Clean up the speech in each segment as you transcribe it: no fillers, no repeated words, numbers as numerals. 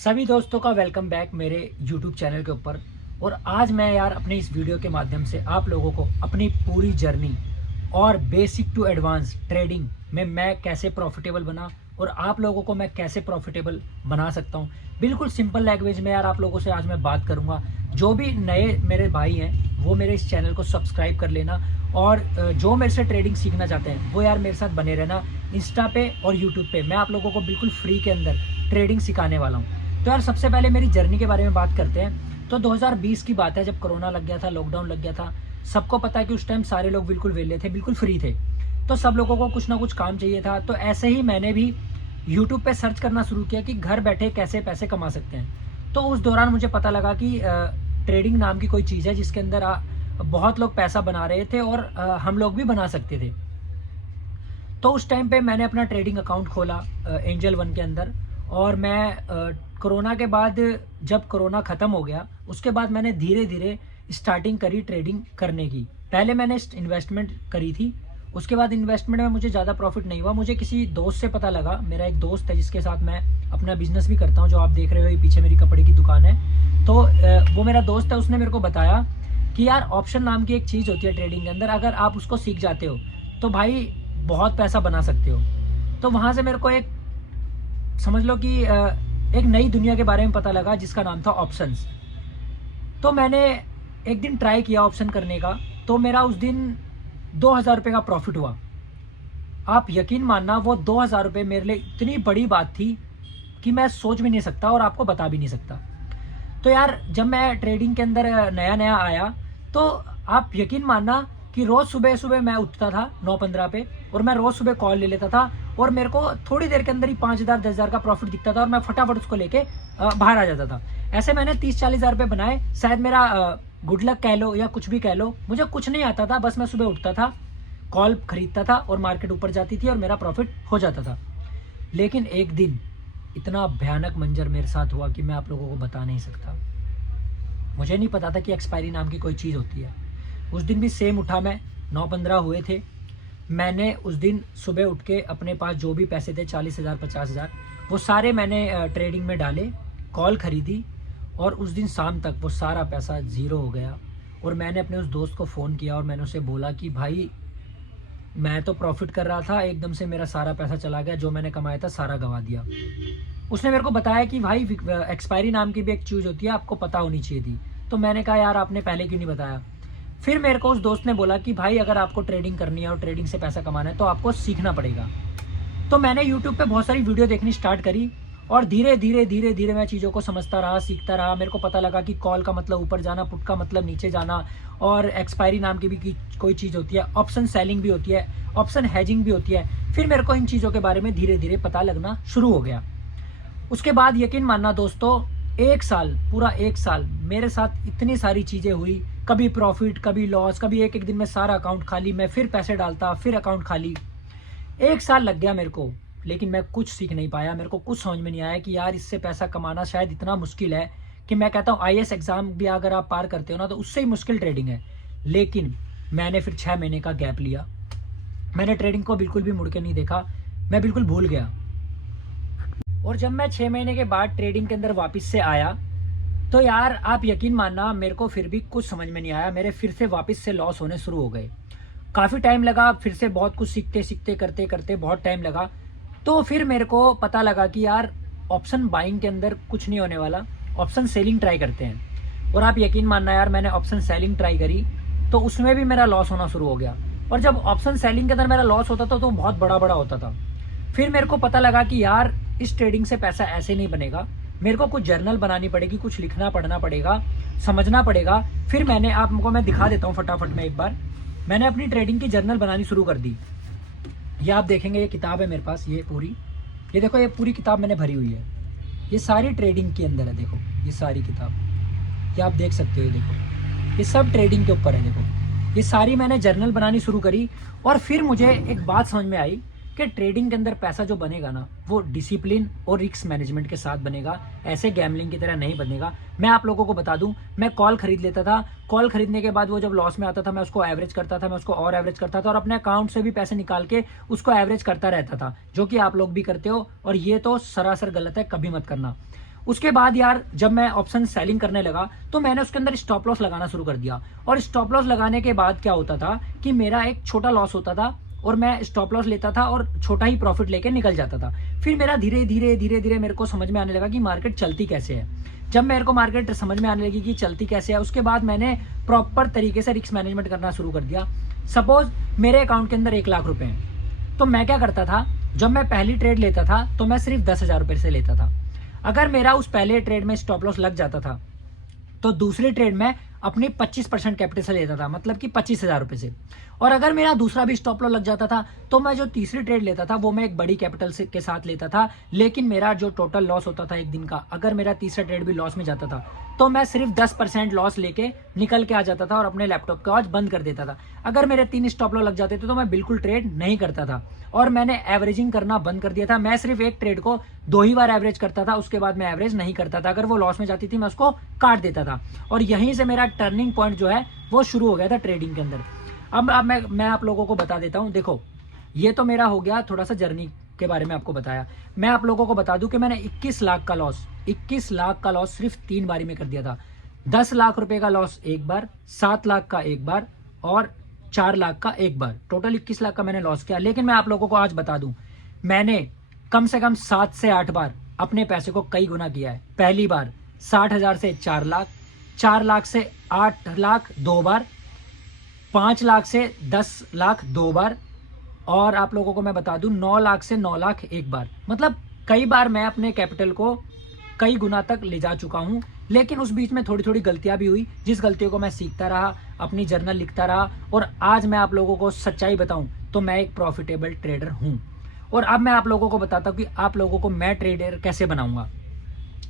सभी दोस्तों का वेलकम बैक मेरे YouTube चैनल के ऊपर। और आज मैं यार अपने इस वीडियो के माध्यम से आप लोगों को अपनी पूरी जर्नी और बेसिक टू एडवांस ट्रेडिंग में मैं कैसे प्रॉफिटेबल बना और आप लोगों को मैं कैसे प्रॉफिटेबल बना सकता हूं, बिल्कुल सिंपल लैंग्वेज में यार आप लोगों से आज मैं बात करूंगा। जो भी नए मेरे भाई हैं वो मेरे इस चैनल को सब्सक्राइब कर लेना, और जो मेरे से ट्रेडिंग सीखना चाहते हैं वो यार मेरे साथ बने रहना। इंस्टा पे और यूट्यूब पे मैं आप लोगों को बिल्कुल फ्री के अंदर ट्रेडिंग सिखाने वाला हूँ। तो यार सबसे पहले मेरी जर्नी के बारे में बात करते हैं। तो 2020 की बात है, जब कोरोना लग गया था, लॉकडाउन लग गया था। सबको पता है कि उस टाइम सारे लोग बिल्कुल वेले थे, बिल्कुल फ्री थे। तो सब लोगों को कुछ ना कुछ काम चाहिए था। तो ऐसे ही मैंने भी यूट्यूब पे सर्च करना शुरू किया कि घर बैठे कैसे पैसे कमा सकते हैं। तो उस दौरान मुझे पता लगा कि ट्रेडिंग नाम की कोई चीज़ है जिसके अंदर बहुत लोग पैसा बना रहे थे, और हम लोग भी बना सकते थे। तो उस टाइम पे मैंने अपना ट्रेडिंग अकाउंट खोला एंजल वन के अंदर। और मैं कोरोना के बाद, जब कोरोना ख़त्म हो गया उसके बाद मैंने धीरे धीरे स्टार्टिंग करी ट्रेडिंग करने की। पहले मैंने इन्वेस्टमेंट करी थी, उसके बाद इन्वेस्टमेंट में मुझे ज़्यादा प्रॉफिट नहीं हुआ। मुझे किसी दोस्त से पता लगा, मेरा एक दोस्त है जिसके साथ मैं अपना बिजनेस भी करता हूँ, जो आप देख रहे हो ये पीछे मेरी कपड़े की दुकान है। तो वो मेरा दोस्त है, उसने मेरे को बताया कि यार ऑप्शन नाम की एक चीज़ होती है ट्रेडिंग के अंदर, अगर आप उसको सीख जाते हो तो भाई बहुत पैसा बना सकते हो। तो वहाँ से मेरे को एक, समझ लो कि एक नई दुनिया के बारे में पता लगा जिसका नाम था ऑप्शंस। तो मैंने एक दिन ट्राई किया ऑप्शन करने का, तो मेरा उस दिन 2,000 रुपये का प्रॉफिट हुआ। आप यकीन मानना, वो 2,000 रुपये मेरे लिए इतनी बड़ी बात थी कि मैं सोच भी नहीं सकता और आपको बता भी नहीं सकता। तो यार जब मैं ट्रेडिंग के अंदर नया नया आया, तो आप यकीन मानना कि रोज़ सुबह सुबह मैं उठता था 9:15 पे, और मैं रोज़ सुबह कॉल ले लेता था, और मेरे को थोड़ी देर के अंदर ही 5,000 10,000 का प्रॉफिट दिखता था, और मैं फटाफट उसको लेके बाहर आ जाता था। ऐसे मैंने 30-40 हज़ार रुपये बनाए। शायद मेरा गुड लक कह लो या कुछ भी कह लो, मुझे कुछ नहीं आता था, बस मैं सुबह उठता था, कॉल खरीदता था और मार्केट ऊपर जाती थी और मेरा प्रॉफिट हो जाता था। लेकिन एक दिन इतना भयानक मंजर मेरे साथ हुआ कि मैं आप लोगों को बता नहीं सकता। मुझे नहीं पता था कि एक्सपायरी नाम की कोई चीज़ होती है। उस दिन भी सेम उठा मैं, 9:15 हुए थे। मैंने उस दिन सुबह उठ के अपने पास जो भी पैसे थे 40,000 50,000, वो सारे मैंने ट्रेडिंग में डाले, कॉल खरीदी, और उस दिन शाम तक वो सारा पैसा ज़ीरो हो गया। और मैंने अपने उस दोस्त को फ़ोन किया और मैंने उसे बोला कि भाई मैं तो प्रॉफिट कर रहा था, एकदम से मेरा सारा पैसा चला गया, जो मैंने कमाया था सारा गंवा दिया। उसने मेरे को बताया कि भाई एक्सपायरी नाम की भी एक चीज़ होती है, आपको पता होनी चाहिए थी। तो मैंने कहा यार आपने पहले क्यों नहीं बताया। फिर मेरे को उस दोस्त ने बोला कि भाई अगर आपको ट्रेडिंग करनी है और ट्रेडिंग से पैसा कमाना है तो आपको सीखना पड़ेगा। तो मैंने यूट्यूब पे बहुत सारी वीडियो देखनी स्टार्ट करी, और धीरे धीरे धीरे धीरे मैं चीज़ों को समझता रहा, सीखता रहा। मेरे को पता लगा कि कॉल का मतलब ऊपर जाना, पुट का मतलब नीचे जाना, और एक्सपायरी नाम की भी कोई चीज़ होती है, ऑप्शन सेलिंग भी होती है, ऑप्शन हैजिंग भी होती है। फिर मेरे को इन चीज़ों के बारे में धीरे धीरे पता लगना शुरू हो गया। उसके बाद यकीन मानना दोस्तों, एक साल, पूरा एक साल मेरे साथ इतनी सारी चीज़ें हुई, कभी प्रॉफिट कभी लॉस, कभी एक एक दिन में सारा अकाउंट खाली, मैं फिर पैसे डालता, फिर अकाउंट खाली। एक साल लग गया मेरे को, लेकिन मैं कुछ सीख नहीं पाया। मेरे को कुछ समझ में नहीं आया कि यार इससे पैसा कमाना शायद इतना मुश्किल है कि मैं कहता हूँ आईएएस एग्जाम भी अगर आप पार करते हो ना तो उससे ही मुश्किल ट्रेडिंग है। लेकिन मैंने फिर 6 महीने का गैप लिया, मैंने ट्रेडिंग को बिल्कुल भी मुड़ के नहीं देखा, मैं बिल्कुल भूल गया। और जब मैं 6 महीने के बाद ट्रेडिंग के अंदर वापस से आया, तो यार आप यकीन मानना मेरे को फिर भी कुछ समझ में नहीं आया। मेरे फिर से वापस से लॉस होने शुरू हो गए। काफ़ी टाइम लगा, फिर से बहुत कुछ सीखते सीखते करते करते बहुत टाइम लगा। तो फिर मेरे को पता लगा कि यार ऑप्शन बाइंग के अंदर कुछ नहीं होने वाला, ऑप्शन सेलिंग ट्राई करते हैं। और आप यकीन मानना यार मैंने ऑप्शन सेलिंग ट्राई करी, तो उसमें भी मेरा लॉस होना शुरू हो गया। और जब ऑप्शन सेलिंग के अंदर मेरा लॉस होता था तो बहुत बड़ा बड़ा होता था। फिर मेरे को पता लगा कि यार इस ट्रेडिंग से पैसा ऐसे नहीं बनेगा, मेरे को कुछ जर्नल बनानी पड़ेगी, कुछ लिखना पढ़ना पड़ेगा, समझना पड़ेगा। फिर मैंने, आपको मैं दिखा देता हूँ फटाफट में एक बार, मैंने अपनी ट्रेडिंग की जर्नल बनानी शुरू कर दी। ये आप देखेंगे, ये किताब है मेरे पास, ये पूरी, ये देखो, ये पूरी किताब मैंने भरी हुई है। ये सारी ट्रेडिंग के अंदर है, देखो ये सारी किताब, ये आप देख सकते हो, ये देखो, ये सब ट्रेडिंग के ऊपर है। देखो ये सारी मैंने जर्नल बनानी शुरू करी। और फिर मुझे एक बात समझ में आई कि ट्रेडिंग के अंदर पैसा जो बनेगा ना, वो डिसिप्लिन और रिस्क मैनेजमेंट के साथ बनेगा, ऐसे गैम्बलिंग की तरह नहीं बनेगा। मैं आप लोगों को बता दूं, मैं कॉल खरीद लेता था, कॉल खरीदने के बाद वो जब लॉस में आता था मैं उसको एवरेज करता था, मैं उसको और एवरेज करता था, और अपने अकाउंट से भी पैसे निकाल के उसको एवरेज करता रहता था, जो कि आप लोग भी करते हो, और ये तो सरासर गलत है, कभी मत करना। उसके बाद यार जब मैं ऑप्शन सेलिंग करने लगा तो मैंने उसके अंदर स्टॉप लॉस लगाना शुरू कर दिया। और स्टॉप लॉस लगाने के बाद क्या होता था कि मेरा एक छोटा लॉस होता था और मैं स्टॉप लॉस लेता था और छोटा ही प्रॉफिट लेके निकल जाता था। फिर मेरा धीरे धीरे मेरे को समझ में आने लगा कि मार्केट चलती कैसे है। जब मेरे को मार्केट समझ में आने लगी कि चलती कैसे है, उसके बाद मैंने प्रॉपर तरीके से रिस्क मैनेजमेंट करना शुरू कर दिया। सपोज मेरे अकाउंट के अंदर 1 लाख रुपए हैं, तो मैं क्या करता था, जब मैं पहली ट्रेड लेता था तो मैं सिर्फ 10,000 रुपए से लेता था। अगर मेरा उस पहले ट्रेड में स्टॉप लॉस लग जाता था तो दूसरी ट्रेड में अपनी 25% कैपिटल से लेता था, मतलब कि 25,000 रुपए से। और अगर मेरा दूसरा भी स्टॉप लॉस लग जाता था तो मैं जो तीसरी ट्रेड लेता था वो मैं एक बड़ी कैपिटल से के साथ लेता था। लेकिन मेरा जो टोटल लॉस होता था एक दिन का, अगर मेरा तीसरा ट्रेड भी लॉस में जाता था तो मैं सिर्फ 10% लॉस लेके निकल के आ जाता था और अपने लैपटॉप का आज बंद कर देता था। अगर मेरे 3 स्टॉप लॉस लग जाते थे तो मैं बिल्कुल ट्रेड नहीं करता था और मैंने एवरेजिंग करना बंद कर दिया था। मैं सिर्फ एक ट्रेड को 2 ही बार एवरेज करता था, उसके बाद मैं एवरेज नहीं करता था। अगर वो लॉस में जाती थी मैं उसको काट देता था और यहीं से मेरा टर्निंग पॉइंट जो है वो शुरू हो गया था ट्रेडिंग के अंदर। अब मैं आप लोगों को बता देता हूं। देखो, ये तो मेरा हो गया थोड़ा सा जर्नी के बारे में आपको बताया। मैं आप लोगों को बता दूं कि मैंने 21 लाख का लॉस सिर्फ 3 बारी में कर दिया था। 10 लाख रुपए का लॉस एक बार, 7 लाख का एक बार और 4 लाख का एक बार। टोटल 21 लाख का मैंने लॉस किया। लेकिन मैं आप लोगों को आज बता दूं, मैंने कम से कम 7 से 8 बार अपने पैसे को कई गुना किया है। पहली बार 60,000 से 4 लाख, 4 लाख से 8 लाख 2 बार, 5 लाख से 10 लाख 2 बार और आप लोगों को मैं बता दूं 9 लाख से 9 लाख एक बार। मतलब कई बार मैं अपने कैपिटल को कई गुना तक ले जा चुका हूं। लेकिन उस बीच में थोड़ी थोड़ी गलतियां भी हुई, जिस गलतियों को मैं सीखता रहा, अपनी जर्नल लिखता रहा और आज मैं आप लोगों को सच्चाई बताऊं तो मैं एक प्रॉफिटेबल ट्रेडर हूं। और अब मैं आप लोगों को बताता हूं कि आप लोगों को मैं ट्रेडर कैसे बनाऊंगा।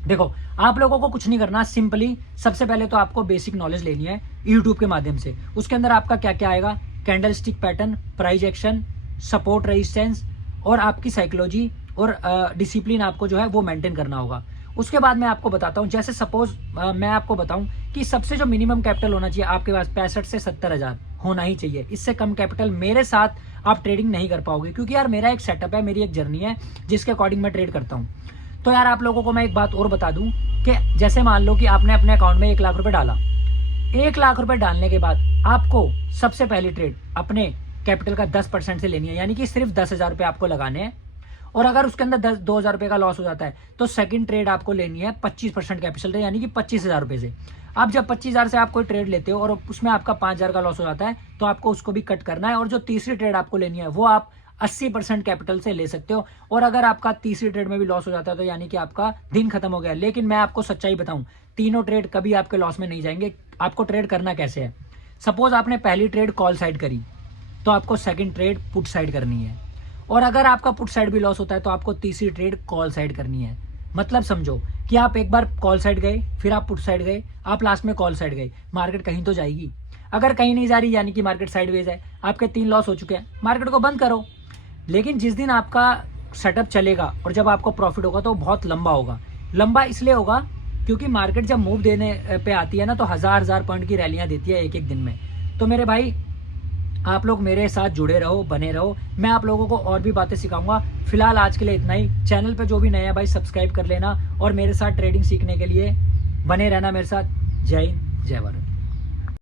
देखो, आप लोगों को कुछ नहीं करना, सिंपली सबसे पहले तो आपको बेसिक नॉलेज लेनी है यूट्यूब के माध्यम से। उसके अंदर आपका क्या क्या आएगा, candle stick pattern, price action, support resistance और आपकी साइकोलॉजी और डिसिप्लिन आपको जो है वो मेंटेन करना होगा। उसके बाद मैं आपको बताता हूं, जैसे सपोज मैं आपको बताऊं कि सबसे जो मिनिमम कैपिटल होना चाहिए आपके पास 65 से 70,000 होना ही चाहिए। इससे कम कैपिटल मेरे साथ आप ट्रेडिंग नहीं कर पाओगे, क्योंकि यार मेरा एक सेटअप है, मेरी एक जर्नी है जिसके अकॉर्डिंग मैं ट्रेड करता हूँ। तो यार आप लोगों को मैं एक बात और बता दूं कि जैसे मान लो कि आपने अपने अकाउंट में 1 लाख रुपए डाला। 1 लाख रुपए डालने के बाद आपको सबसे पहली ट्रेड अपने कैपिटल का 10% से लेनी है, यानी कि सिर्फ 10,000 रुपए आपको लगाने हैं। और अगर उसके अंदर 2,000 रुपए का लॉस हो जाता है तो सेकंड ट्रेड आपको लेनी है 25% कैपिटल से, यानी कि 25,000 रुपए से। आप जब 25,000 से आप कोई ट्रेड लेते हो और उसमें आपका 5,000 का लॉस हो जाता है तो आपको उसको भी कट करना है। और जो तीसरी ट्रेड आपको लेनी है वो आप 80% कैपिटल से ले सकते हो। और अगर आपका तीसरी ट्रेड में भी लॉस हो जाता है तो यानी कि आपका दिन खत्म हो गया। लेकिन मैं आपको सच्चाई बताऊं, तीनों ट्रेड कभी आपके लॉस में नहीं जाएंगे। आपको ट्रेड करना कैसे है, सपोज आपने पहली ट्रेड कॉल साइड करी तो आपको सेकंड ट्रेड पुट साइड करनी है। और अगर आपका पुट साइड भी लॉस होता है तो आपको तीसरी ट्रेड कॉल साइड करनी है। मतलब समझो कि आप एक बार कॉल साइड गए, फिर आप पुट साइड गए, आप लास्ट में कॉल साइड गए। मार्केट कहीं तो जाएगी। अगर कहीं नहीं जा रही यानी कि मार्केट साइडवेज है, आपके 3 लॉस हो चुके हैं, मार्केट को बंद करो। लेकिन जिस दिन आपका सेटअप चलेगा और जब आपको प्रॉफिट होगा तो बहुत लंबा होगा। लंबा इसलिए होगा क्योंकि मार्केट जब मूव देने पे आती है ना तो हजार पॉइंट की रैलियां देती है एक एक दिन में। तो मेरे भाई, आप लोग मेरे साथ जुड़े रहो, बने रहो। मैं आप लोगों को और भी बातें सिखाऊंगा। फिलहाल आज के लिए इतना ही। चैनल पे जो भी नया है भाई सब्सक्राइब कर लेना और मेरे साथ ट्रेडिंग सीखने के लिए बने रहना मेरे साथ। जय हिंद, जय भारत।